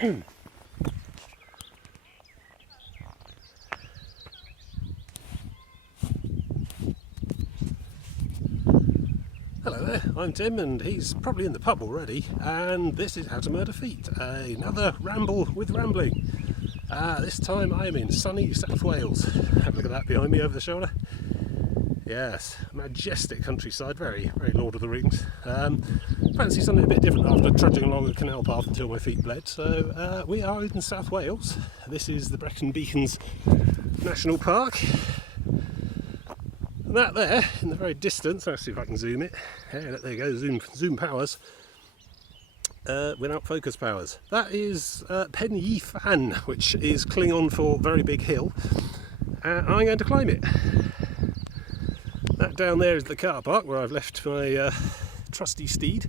Hello there, I'm Tim and he's probably in the pub already, and this is How to Murder Feet, another ramble with rambling. This time I am in sunny South Wales. Have a look at that behind me over the shoulder. Yes, majestic countryside, very, very Lord of the Rings. Fancy something a bit different after trudging along a canal path until my feet bled. So we are in South Wales. This is the Brecon Beacons National Park. And that there, in the very distance, let's see if I can zoom it. Yeah, there you go, zoom powers. Without focus powers. That is Pen y Fan, which is Klingon for very big hill. I'm going to climb it. That down there is the car park where I've left my trusty steed.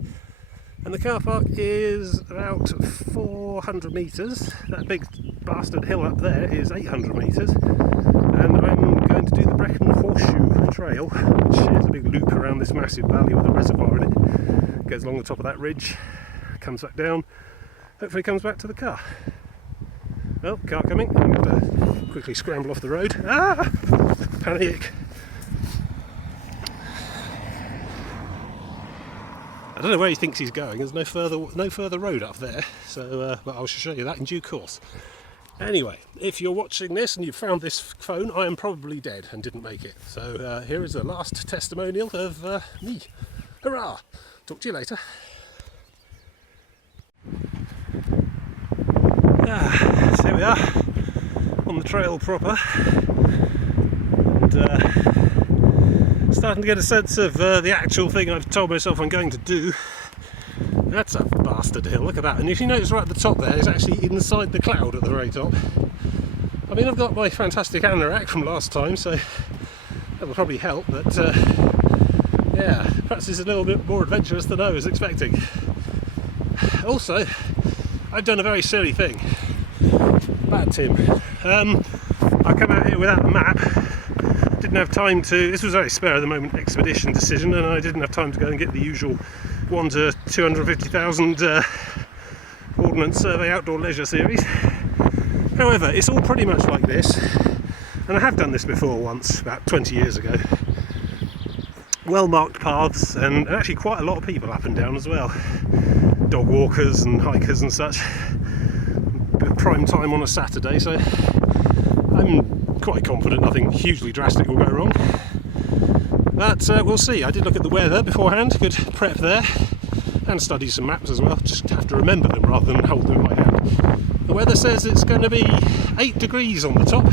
And the car park is about 400 metres. That big bastard hill up there is 800 metres. And I'm going to do the Brecon Horseshoe Trail, which is a big loop around this massive valley with a reservoir in it. Goes along the top of that ridge, comes back down, hopefully comes back to the car. Well, car coming. I'm going to quickly scramble off the road. Ah! Panic! I don't know where he thinks he's going. There's no further road up there, so but I shall show you that in due course. Anyway, if you're watching this and you've found this phone, I am probably dead and didn't make it. So here is the last testimonial of me. Hurrah! Talk to you later. So here we are on the trail proper, and starting to get a sense of the actual thing I've told myself I'm going to do. That's a bastard hill, look at that. And if you notice right at the top there, it's actually inside the cloud at the very top. I mean, I've got my fantastic anorak from last time, so that will probably help, but yeah, perhaps it's a little bit more adventurous than I was expecting. Also, I've done a very silly thing. Bad Tim. I come out here without a map. Didn't have time to, this was a very spur of the moment expedition decision, and I didn't have time to go and get the usual 1 to 250,000 Ordnance Survey Outdoor Leisure Series. However, it's all pretty much like this, and I have done this before once, about 20 years ago. Well marked paths, and actually quite a lot of people up and down as well. Dog walkers and hikers and such. Prime time on a Saturday, so I'm quite confident nothing hugely drastic will go wrong. But we'll see. I did look at the weather beforehand, good prep there, and study some maps as well. Just have to remember them rather than hold them in my hand. The weather says it's going to be 8 degrees on the top,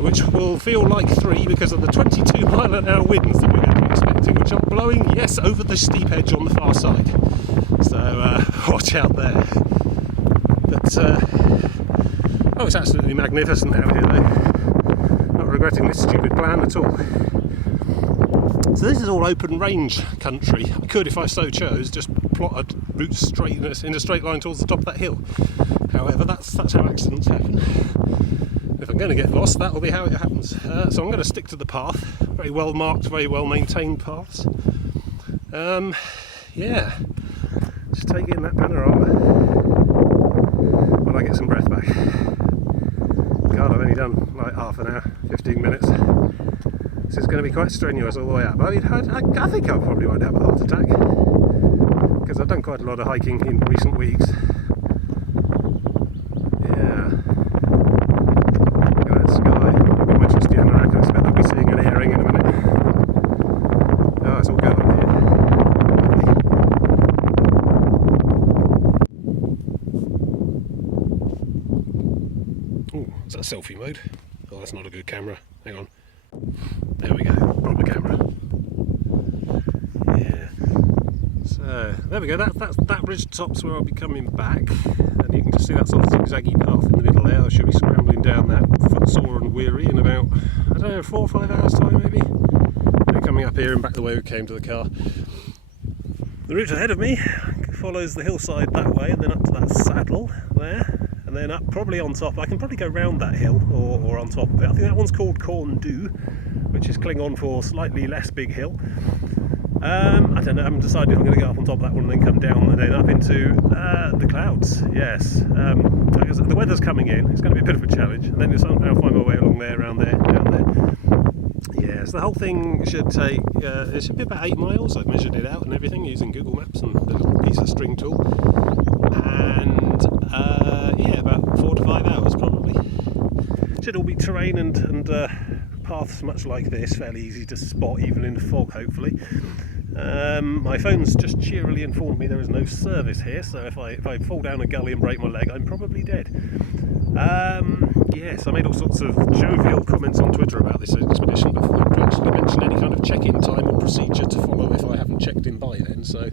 which will feel like 3 because of the 22 mile-an-hour winds that we're going to be expecting, which are blowing, yes, over the steep edge on the far side. So watch out there. But oh, it's absolutely magnificent out here though. Not regretting this stupid plan at all. So this is all open range country. I could, if I so chose, just plot a route straight in a straight line towards the top of that hill. However, that's how accidents happen. If I'm going to get lost, that will be how it happens. So I'm going to stick to the path. Very well marked, very well maintained paths. Yeah, just take in that panorama while I get some breath back. God, I've only done like half an hour, 15 minutes. This is going to be quite strenuous all the way up. I mean, I think I probably won't have a heart attack, because I've done quite a lot of hiking in recent weeks. Yeah. Look at that sky. I've got my trusty anorak. I expect I'll be seeing an airing in a minute. Oh, it's all going up here. Ooh, is that selfie mode? Oh, that's not a good camera. Hang on. There we go, proper camera. Yeah. So there we go. That ridge top's where I'll be coming back, and you can just see that sort of zigzaggy path in the middle there. I should be scrambling down that footsore and weary in about, I don't know, 4 or 5 hours time maybe. And coming up here and back the way we came to the car. The route ahead of me follows the hillside that way, and then up to that saddle there. And then up, probably on top. I can probably go round that hill or on top of it. I think that one's called Corn Du, which is Klingon for slightly less big hill. I don't know, I haven't decided if I'm going to go up on top of that one and then come down and then up into the clouds. Yes. The weather's coming in, it's going to be a bit of a challenge, and then I'll find my way along there, around there, down there. Yeah, so the whole thing should take, it should be about 8 miles. I've measured it out and everything using Google Maps and the little piece of string tool. And yeah, about 4 to 5 hours probably. Should all be terrain and paths much like this, fairly easy to spot even in the fog, hopefully. My phone's just cheerily informed me there is no service here, so if I fall down a gully and break my leg, I'm probably dead. Yes, I made all sorts of jovial comments on Twitter about this expedition before I actually mentioned any kind of check-in time or procedure to follow if I haven't checked in by then, so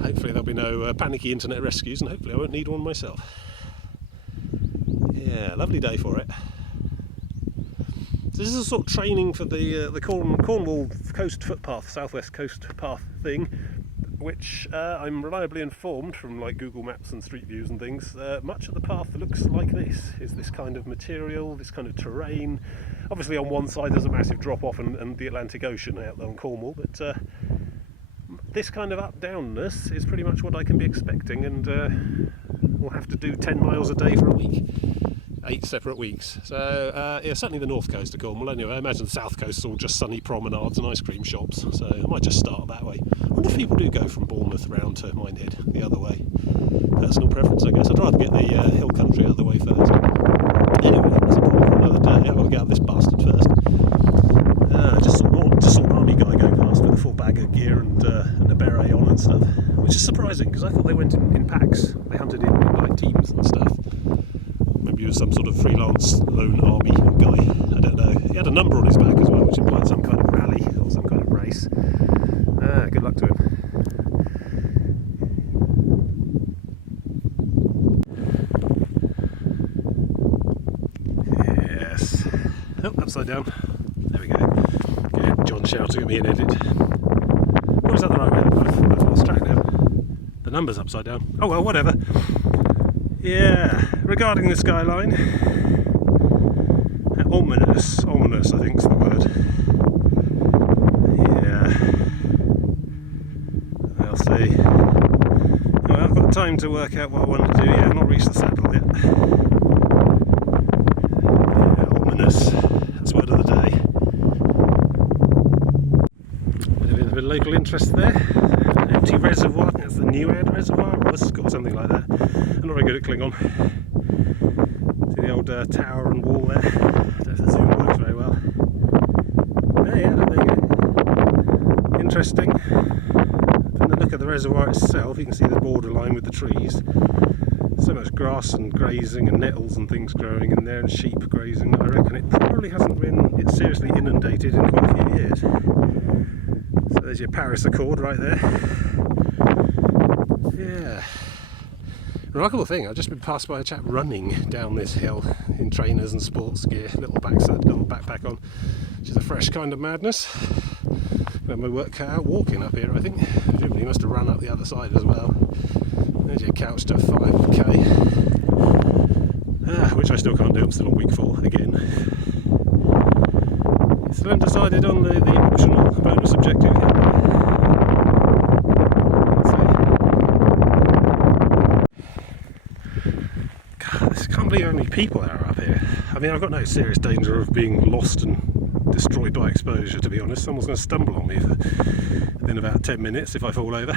hopefully there'll be no panicky internet rescues, and hopefully I won't need one myself. Yeah, lovely day for it. This is a sort of training for the Cornwall Coast Footpath, Southwest Coast Path thing, which I'm reliably informed from like Google Maps and Street Views and things. Much of the path looks like this, is this kind of material, this kind of terrain. Obviously on one side there's a massive drop off and the Atlantic Ocean out there on Cornwall, but this kind of up-downness is pretty much what I can be expecting, and we'll have to do 10 miles a day for a week. 8 separate weeks. So yeah, certainly the north coast of Cornwall. Anyway, I imagine the south coast is all just sunny promenades and ice cream shops, so I might just start that way. I wonder if people do go from Bournemouth round to Minehead the other way. Personal preference, I guess. I'd rather get the hill country out of the way first. Anyway, that's a problem for another day. I've got to get out this bastard first. Just saw an army guy go past with a full bag of gear and a beret on and stuff, which is surprising because I thought they went in packs. They hunted in like teams and stuff. Maybe he was some sort of freelance lone army guy, I don't know. He had a number on his back as well, which implied some kind of rally or some kind of race. Good luck to him. Yes. Oh, upside down. There we go. Okay, John shouting at me in edit. Or is that the right way? I've lost track now. The number's upside down. Oh well, whatever. Yeah, regarding the skyline, ominous I think's the word. Yeah, I'll see. Well, I've got time to work out what I want to do. Yeah, I've not reached the saddle yet. Yeah, ominous, that's word of the day. Bit of a local interest there. Empty reservoir, I think that's the Newad Reservoir, or it's got something like that. I'm not very good at Klingon. See the old tower and wall there? I don't know if the zoom works very well. Yeah, there you go. Interesting. From the look of the reservoir itself, you can see the borderline with the trees. So much grass and grazing and nettles and things growing in there, and sheep grazing. I reckon it probably hasn't been seriously inundated in quite a few years. So there's your Paris Accord right there. Yeah. Remarkable thing, I've just been passed by a chap running down this hill in trainers and sports gear, little backpack on, which is a fresh kind of madness. Got my work cut out walking up here, I think. Presumably he must have run up the other side as well. There's your couch to 5k, which I still can't do, I'm still on week 4 again. Still undecided on the optional bonus objective yet. I can't believe how many people there are up here. I mean, I've got no serious danger of being lost and destroyed by exposure, to be honest. Someone's going to stumble on me within about 10 minutes if I fall over.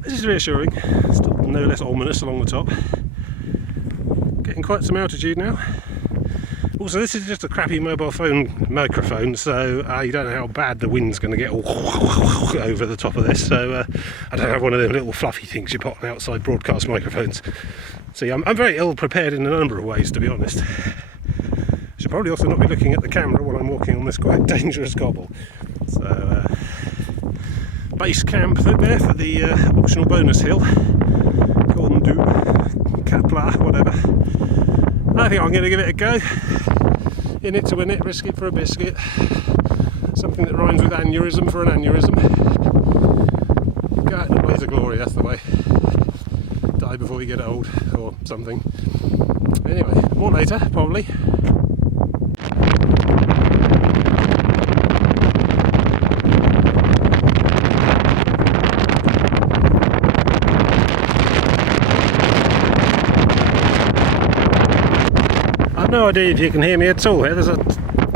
This is reassuring. Still no less ominous along the top. Getting quite some altitude now. Also, this is just a crappy mobile phone microphone, so you don't know how bad the wind's going to get all over the top of this. So I don't have one of them little fluffy things you put on outside broadcast microphones. See, I'm very ill prepared in a number of ways, to be honest. Should probably also not be looking at the camera while I'm walking on this quite dangerous cobble. So base camp there for the optional bonus hill. Corndu, Kapla, whatever. I think I'm going to give it a go. In it to win it, risk it for a biscuit. Something that rhymes with aneurysm for an aneurysm. Go out in the blaze of glory, that's the way. Die before you get old, or something. Anyway, more later, probably. no idea if you can hear me at all here. There's a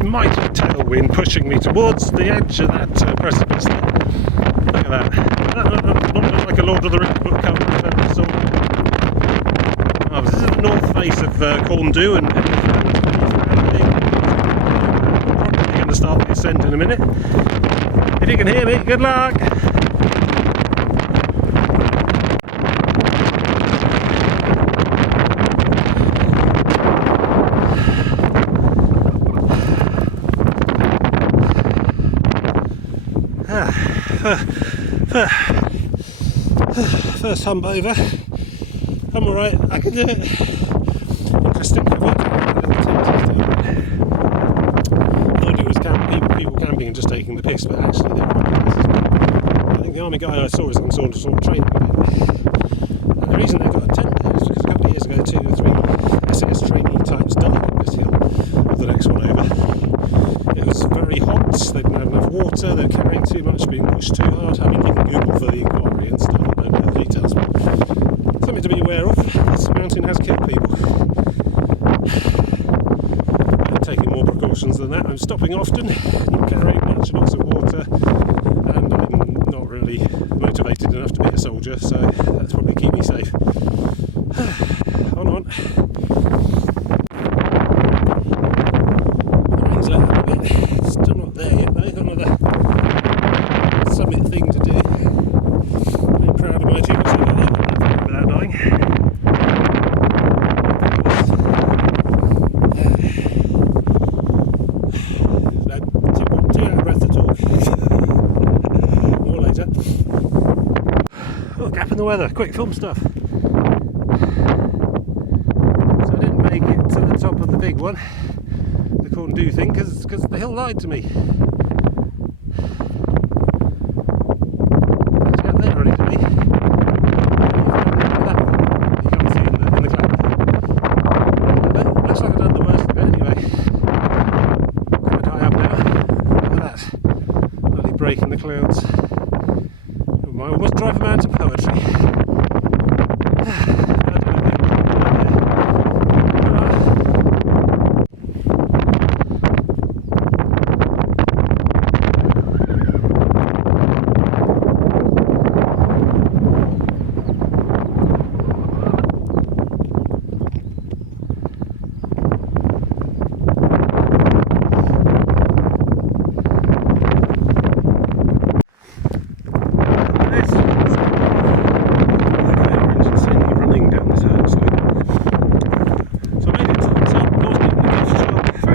mighty tailwind pushing me towards the edge of that precipice there. Look at that. That not like a Lord of the Rings book cover of any sort. Oh, this is the north face of Corndhu, and I'm probably going to start the ascent in a minute. If you can hear me, good luck! First hump over. I'm alright, I can do it. Interesting. I thought it was people camping and just taking the piss, but actually they're running this as well. I think the army guy I saw is on sort of training a bit. And the reason they got a tent there is because a couple of years ago 2 or 3 SAS trainee types died on this hill, or the next one over. It was very hot, they didn't have enough water, they were carrying too much, being pushed too hard. I mean, you can Google for the inquiry and stuff, I don't know the details, but something to be aware of. This mountain has killed people. I'm taking more precautions than that. I'm stopping often, not carrying much, lots of water, and I'm not really motivated enough to be a soldier, so that's probably keep me safe. On. It's still not there yet though, got another summit thing to do. I'm proud of my achievements without dying. Too out of breath to talk. More later. Oh, gap in the weather, quick film stuff. So I didn't make it to the top of the big one, the Corndhu thing, because the hill lied to me. It's got there ready to be. You can't see in the cloud. But looks like I've done the worst of it anyway. Quite high up now. Look at that. Bloody break in the clouds. I almost drive a man to poetry.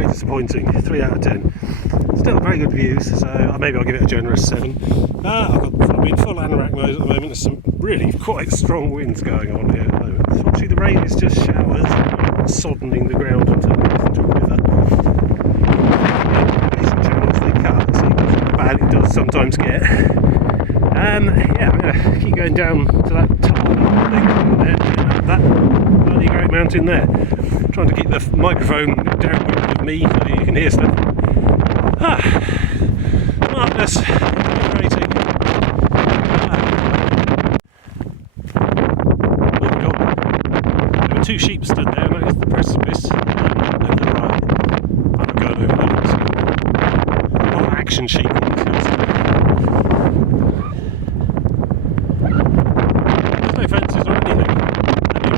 Disappointing, 3 out of 10. Still very good views, so maybe I'll give it a generous 7. I'm in full anorak mode at the moment. There's some really quite strong winds going on here at the moment. Unfortunately the rain is just showers, soddening the ground and turning it into a river. These channels they cut, so how bad it does sometimes get. Yeah, I'm going to keep going down to that tunnel thing there, that bloody great mountain there. Trying to keep the microphone downward of me so that you can hear stuff. Marvellous. Great. Oh god. There were 2 sheep stood there, and that is the precipice. And the right. I'm not going over there. A lot of action sheep on this hill. There's no fences or anything.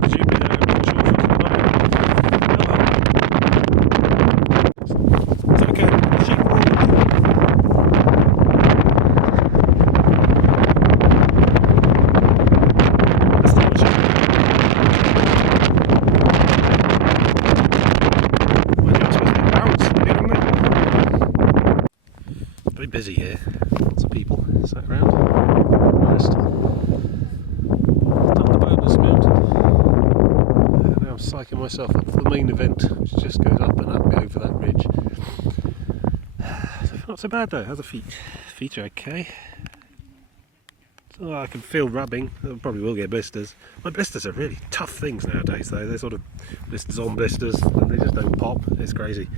Presumably they're not sure if it's Is that okay? Sheep wall? That's not a sheep. Well, you're supposed to bounce, isn't it? Very busy here. Lots of people sat around. Rest. Done the bonus mountain. Now I'm psyching myself up for the main event, which just goes up and up over that ridge. Not so bad though. How's the feet? Feet are okay. Oh, I can feel rubbing. I probably will get blisters. My blisters are really tough things nowadays though. They're sort of blisters on blisters and they just don't pop. It's crazy.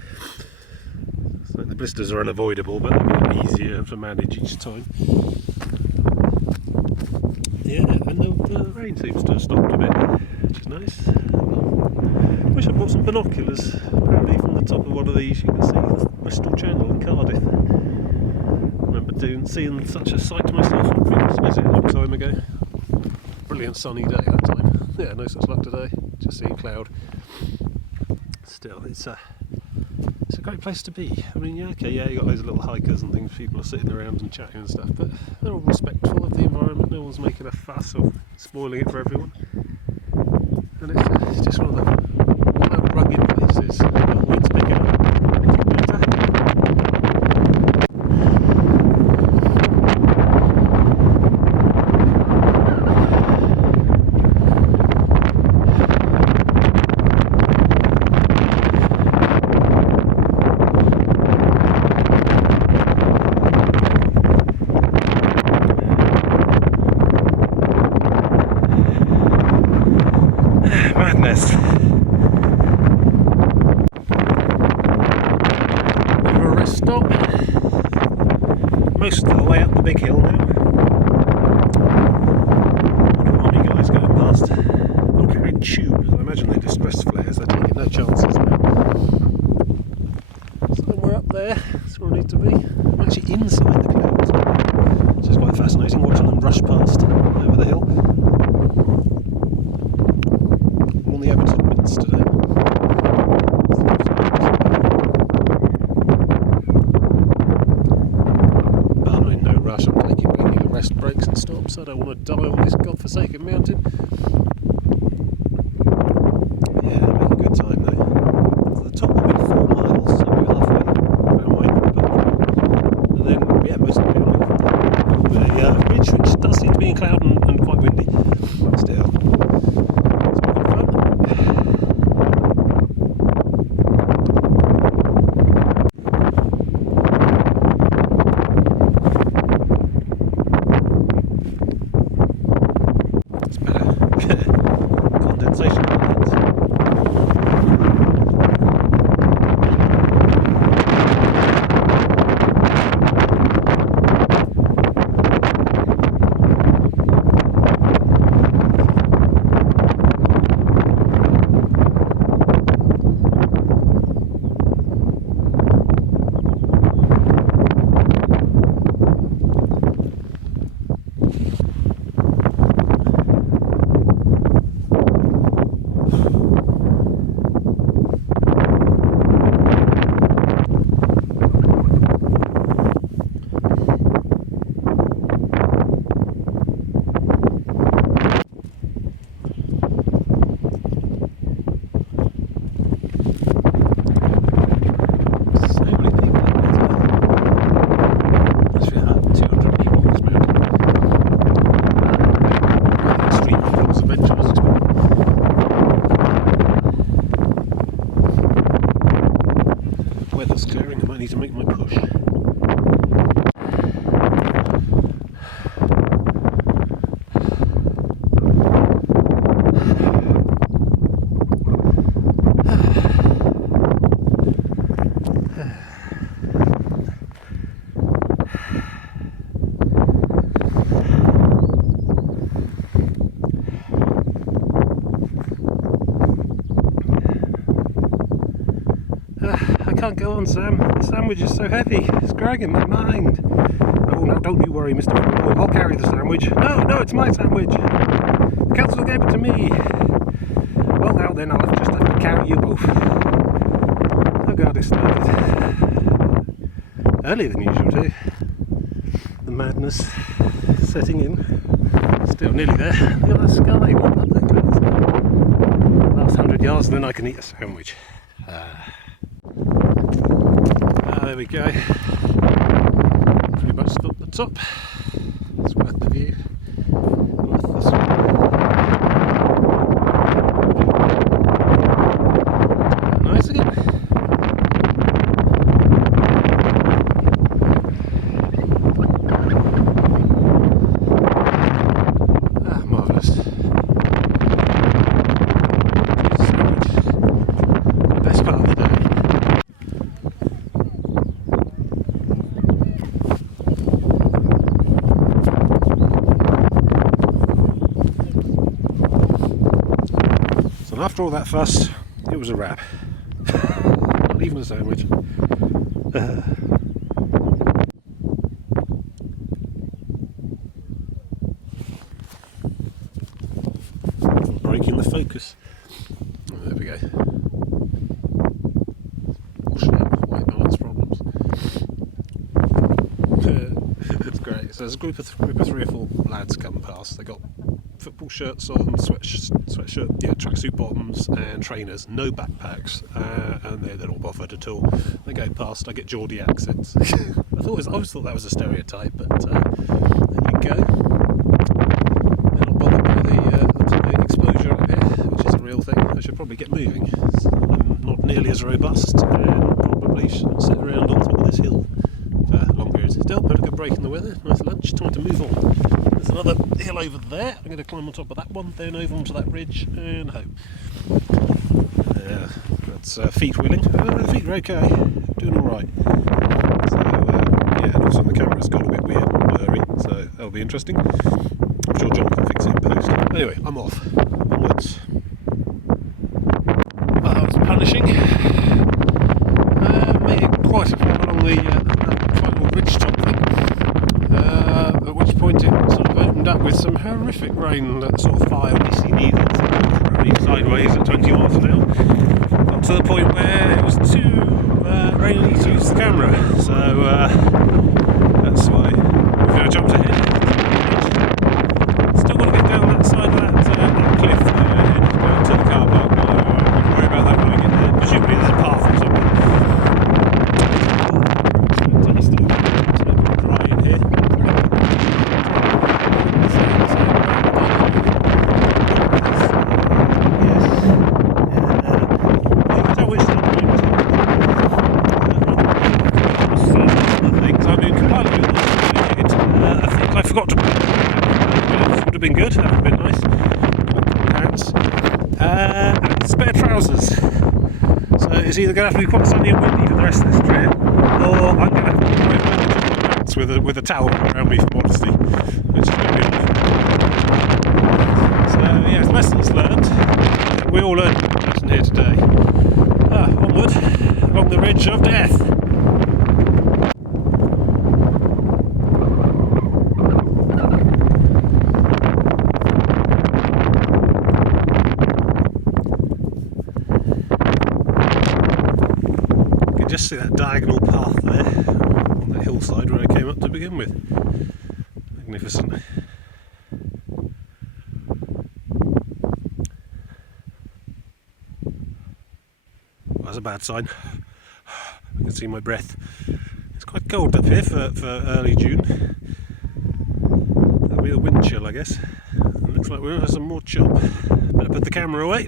So the blisters are unavoidable, but they're easier to manage each time. Yeah, and the rain seems to have stopped a bit, which is nice. Wish I brought some binoculars. Apparently from the top of one of these you can see the Bristol Channel in Cardiff. I remember seeing such a sight myself on a previous visit a long time ago. Brilliant sunny day that time. Yeah, no such luck today, just seeing cloud. Still, it's a great place to be. I mean, yeah, okay, yeah, you got loads of little hikers and things, people are sitting around and chatting and stuff, but they're all respectful of the environment, no one's making a fuss or spoiling it for everyone. And it's just one of the rugged places. The wind's picking up. Madness. Bit of a rest stop. Most of the way up the big hill now. One of the army guys going past. Not carrying tubes. I imagine they distress flares. They're taking no chances now. So then we're up there. That's where we need to be. I'm actually inside the clouds, which is quite fascinating watching them rush past over the hill. On the Everton Mints today. But I'm in no rush, I'm taking regular rest breaks and stops. I don't want to die on this godforsaken mountain. Yeah, make a good time though. To the top will be 4 miles, so we're halfway around my and then, yeah, most of it downhill. The ridge, which does seem to be in cloud and quite windy. Still. Condensation lines. Weather's clearing, I might need to make my push. I can't go on, Sam. The sandwich is so heavy. It's dragging my mind. Oh, now don't you worry, Mr. Football. I'll carry the sandwich. No, it's my sandwich. The council gave it to me. Well, now then, I'll just have to carry you both. Oh God, it started earlier than usual too. The madness setting in. Still nearly there. Look at that sky. What lovely clouds there. Last 100 yards, and then I can eat a sandwich. There we go. Pretty much got the top. It's worth the view. Worth the swim. Nice again. Marvellous. Sandwich. The best part of the day. And after all that fuss, it it was a wrap. Not even a sandwich. Breaking the focus. Oh, there we go. Washing out white balance problems. It's great. So there's a group of 3 or 4 lads come past. They got football shirts on, sweatshirt, yeah, tracksuit bottoms and trainers, no backpacks, and they're not bothered at all. They go past, I get Geordie accents. I always thought that was a stereotype, but there you go. They're not bothered by the exposure up here, which is a real thing. I should probably get moving. I'm not nearly as robust and probably shouldn't sit around on top of this hill for long periods. Still, had a good break in the weather, nice lunch, time to move on. There's another hill over there. I'm going to climb on top of that one, then over onto that ridge and home. That's feet wheeling. The feet are okay, doing alright. So, yeah, and also the camera's got a bit weird and blurry, so that'll be interesting. I'm sure John can fix it in post. Anyway, I'm off. Onwards. Well, that was punishing. Made it quite a far along the final ridge top thing. At which point it sort of opened up with some horrific rain that sort of fired misty needles running sideways at 20 miles an hour. Got to the point where it was too rainy to use the camera, so that's why I jumped ahead. Still got to get down that side of that cliff ahead down to the car park. I won't worry about that when I get there. Presumably there's a path or something. Fantastic. It's a bit dry in here. Would have been good, that would have been nice. Pants. And spare trousers. So it's either going to have to be quite sunny and windy for the rest of this trip, or I'm going to have to wear my pants with a towel around me for modesty, which is going to be off. So yeah, lessons learned. We all learned a lesson here today. Onward, along the ridge of death. Just see that diagonal path there on that hillside where I came up to begin with. Magnificent. Well, that's a bad sign. I can see my breath. It's quite cold up here for early June. That'll be the wind chill, I guess. It looks like we're going to have some more chop. Better put the camera away.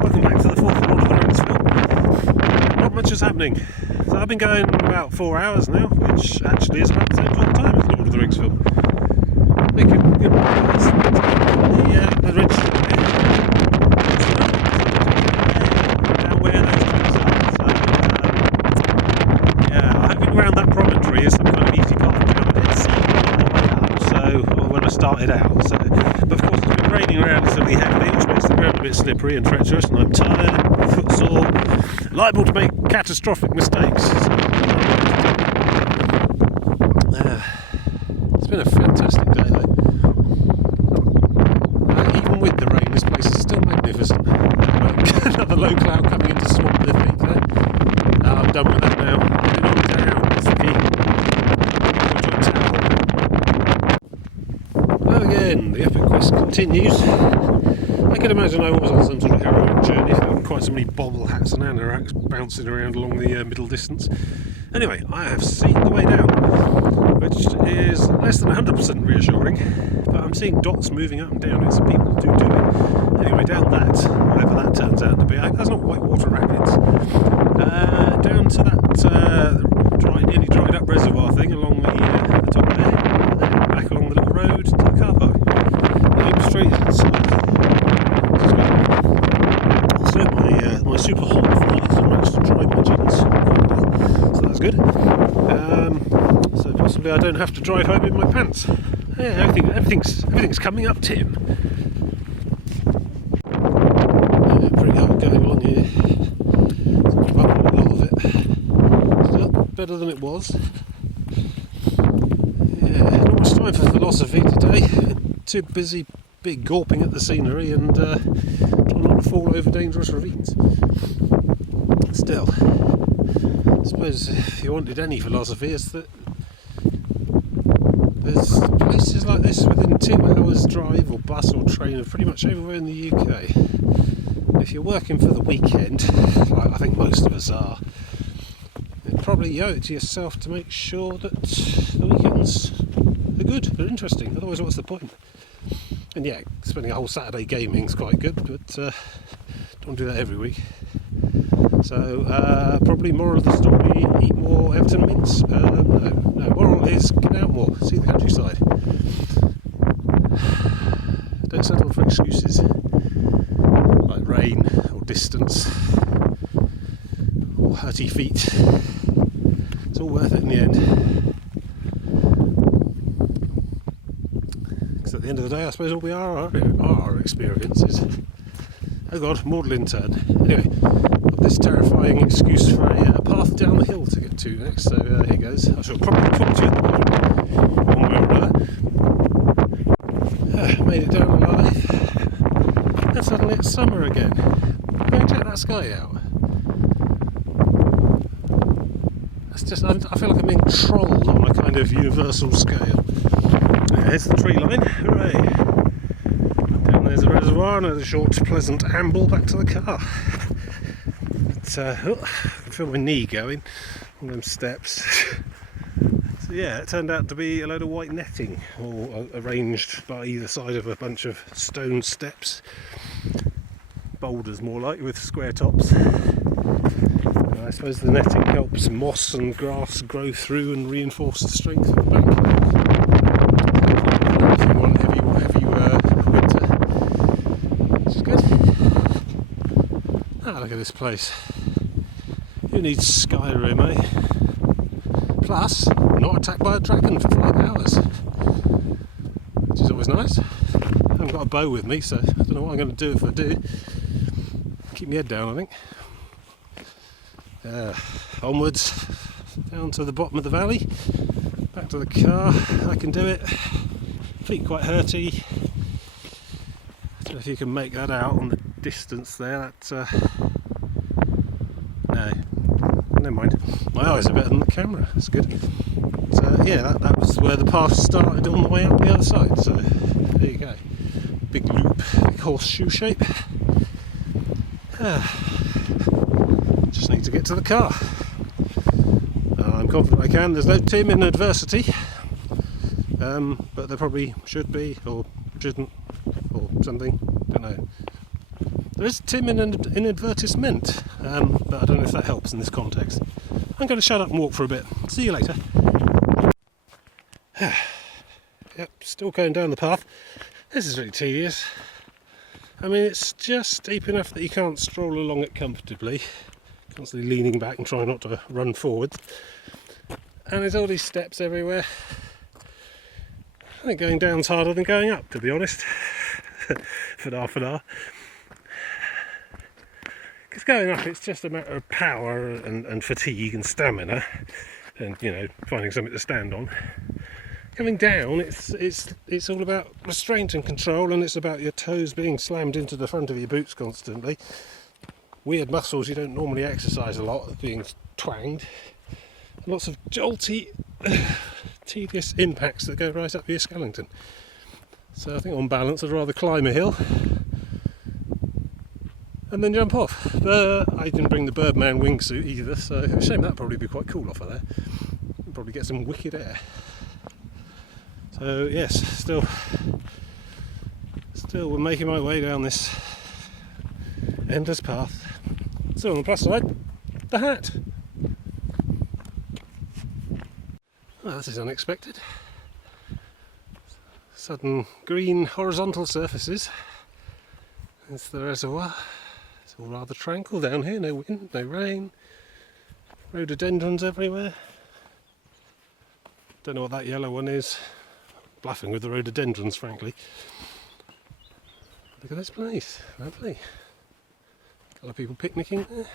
Welcome back to the fourth Lord of the Rings film. Not much is happening. So I've been going about 4 hours now, which actually is about the same time as the Lord of the Rings film. Making good progress. The ridge down where those trees are. So, yeah, hoping around that promontory is some kind of easy path down. I didn't see it on the way up, so when I started out. So, but of course it's been raining relatively heavily, which makes the ground a bit slippery and treacherous, and I'm tired, footsore, liable to make catastrophic mistakes. It's been a fantastic day though. Even with the rain, this place is still magnificent. Another low cloud coming in to swamp their feet there. I'm done with that now. Moving on down, that's the key. Hello again, the epic quest continues. I can imagine I was on some sort of heroic journey if there were quite so many bobble hats and anoraks bouncing around along the middle distance. Anyway, I have seen the way down, which is less than 100% reassuring, but I'm seeing dots moving up and down. It's people do it. Anyway, down that, whatever that turns out to be, that's not Whitewater Rapids, down to that nearly dried up reservoir thing along the top there, and then back along the little road to the car park. Home Street is inside. So my super hot flies have managed to dry my jeans quite well, so that's good. So possibly I don't have to drive home in my pants. Yeah, everything's coming up, Tim. better than it was. Yeah, not much time for philosophy today. Too busy big gawping at the scenery and trying not to fall over dangerous ravines. Still, I suppose if you wanted any philosophy, it's that there's places like this within 2 hours drive or bus or train of pretty much everywhere in the UK. If you're working for the weekend, like I think most of us are, then probably you owe it to yourself to make sure that the weekends are good, they're interesting, otherwise what's the point? And yeah, spending a whole Saturday gaming is quite good, but don't do that every week. So probably moral of the story, eat more Everton mints. No, moral is get out more, see the countryside. Don't settle for excuses like rain or distance or hurty feet. It's all worth it in the end. Because at the end of the day, I suppose all we are our experiences. Oh god, maudlin turn. Anyway, got this terrifying excuse for a path down the hill to get to next, so here goes. I shall probably talk to you at the bottom, one way or another. Made it down alive. And suddenly it's summer again. Go check that sky out. It's just, I feel like I'm being trolled on a kind of universal scale. There's the tree line, hooray! Down there's a reservoir and a short, pleasant amble back to the car. But, I can feel my knee going on them steps. So yeah, it turned out to be a load of white netting, all arranged by either side of a bunch of stone steps. Boulders more like, with square tops. And I suppose the netting helps moss and grass grow through and reinforce the strength of the bank. If you want heavy winter, which is good. Ah, look at this place. Who needs Skyrim, eh? Plus, not attacked by a dragon for 5 hours, which is always nice. I haven't got a bow with me, so I don't know what I'm going to do if I do. Keep my head down, I think. Onwards, down to the bottom of the valley, back to the car. I can do it. Feet quite hurty. I don't know if you can make that out on the distance there. No, never mind. My eyes are better than the camera. That's good. So yeah, that was where the path started on the way up the other side. So there you go. Big loop, big horseshoe shape. Just need to get to the car. I'm confident I can. There's no Tim in adversity, but there probably should be, or shouldn't, or something. Don't know. There is Tim in advertisement, but I don't know if that helps in this context. I'm going to shut up and walk for a bit. See you later. Yep, still going down the path. This is really tedious. I mean, it's just steep enough that you can't stroll along it comfortably, constantly leaning back and trying not to run forward. And there's all these steps everywhere. I think going down's harder than going up, to be honest. For because going up, it's just a matter of power and fatigue and stamina, and finding something to stand on. Coming down, it's all about restraint and control, and it's about your toes being slammed into the front of your boots constantly. Weird muscles you don't normally exercise a lot being twanged. Lots of jolty, tedious impacts that go right up your skeleton. So I think on balance I'd rather climb a hill and then jump off. I didn't bring the Birdman wingsuit either, so it's a shame. That'd probably be quite cool off of there. Probably get some wicked air. So yes, still we're making my way down this endless path. So on the plus side, the hat. Well, this is unexpected. Sudden green horizontal surfaces. It's the reservoir. It's all rather tranquil down here, no wind, no rain. Rhododendrons everywhere. Don't know what that yellow one is. Bluffing with the rhododendrons, frankly. Look at this place, lovely. A couple of people picnicking there.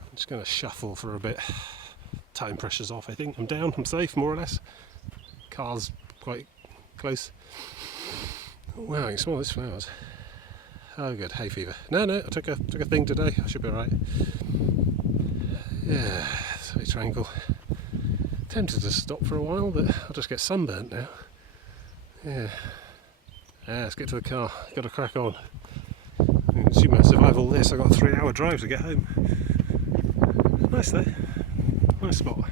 I'm just going to shuffle for a bit. tire pressure's off, I think. I'm down, I'm safe, more or less. Car's quite close. Wow, you can smell these flowers. Oh good, hay fever. No, I took a thing today, I should be alright. Yeah, it's very tranquil. Tempted to stop for a while, but I'll just get sunburnt now. Yeah. Let's get to the car, got to crack on. Assuming I survive all this, I've got a 3-hour drive to get home. Nice though, nice spot.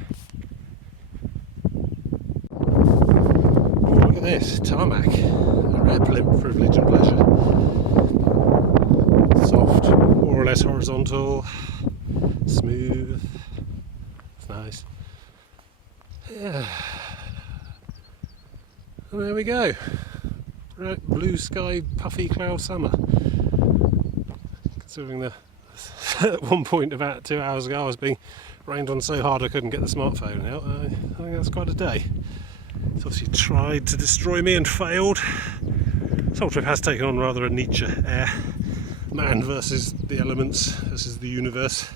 Oh, look at this, tarmac. A rare privilege and pleasure. Soft, more or less horizontal, smooth. It's nice. Yeah. And there we go. Right, blue sky, puffy cloud summer. Considering the at one point about 2 hours ago I was being rained on so hard I couldn't get the smartphone out. I think that's quite a day. It's obviously tried to destroy me and failed. This whole trip has taken on rather a Nietzsche air. Man versus the elements versus the universe.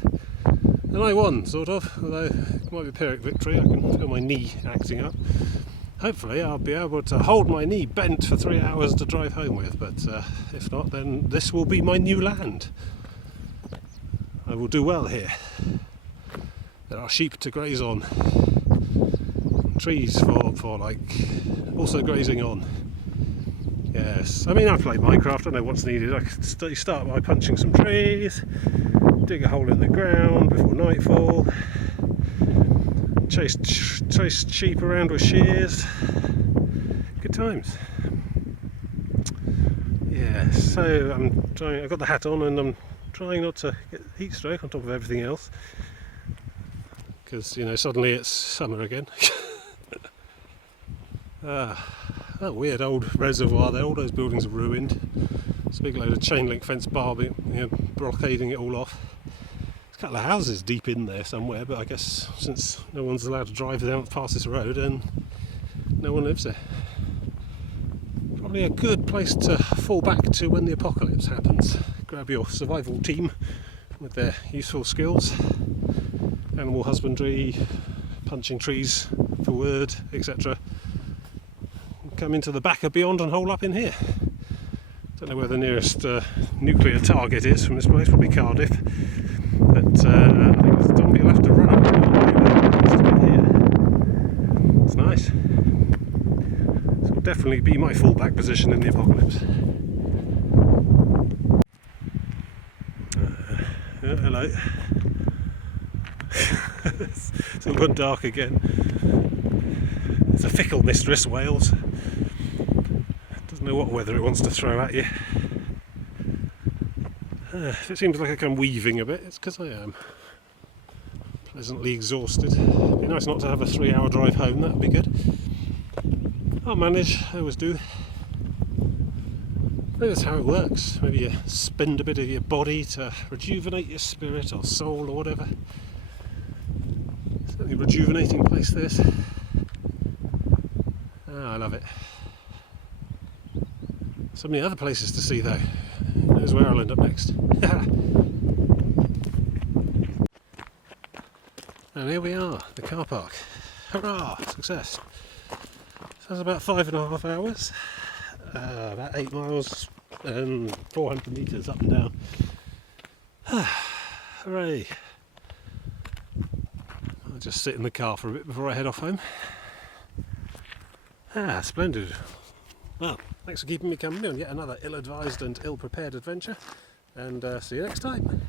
And I won, sort of, although it might be a Pyrrhic victory. I can feel my knee acting up. Hopefully I'll be able to hold my knee bent for 3 hours to drive home with, but if not, then this will be my new land. I will do well here. There are sheep to graze on, trees for like also grazing on. Yes, I mean I played Minecraft, I know what's needed. I could start by punching some trees, dig a hole in the ground before nightfall, chase sheep around with shears. Good times. Yeah, so I've got the hat on and I'm trying not to get heat stroke on top of everything else, because suddenly it's summer again. That weird old reservoir there, all those buildings are ruined. It's a big load of chain link fence barbing, blockading it all off. There's a couple of houses deep in there somewhere, but I guess since no one's allowed to drive down past this road, and no one lives there. Probably a good place to fall back to when the apocalypse happens. Grab your survival team with their useful skills, animal husbandry, punching trees for wood, etc. Come into the back of Beyond and hole up in here. Don't know where the nearest nuclear target is from this place, probably Cardiff. But I think it's Don will have to run up to get here. It's nice. This will definitely be my fallback position in the apocalypse. Hello. It's all gone dark again. It's a fickle mistress, Wales. Doesn't know what weather it wants to throw at you. If it seems like I come weaving a bit, it's because I am pleasantly exhausted. It'd be nice not to have a 3-hour drive home, that would be good. I'll manage, I always do. I think that's how it works. Maybe you spend a bit of your body to rejuvenate your spirit or soul or whatever. Certainly rejuvenating place this. Oh, I love it. So many other places to see though. Who knows where I'll end up next. And here we are, the car park. Hurrah! Success. So that's about 5.5 hours. About 8 miles and 400 metres up and down. Hooray! I'll just sit in the car for a bit before I head off home. Splendid. Well, thanks for keeping me company on yet another ill-advised and ill-prepared adventure, and see you next time.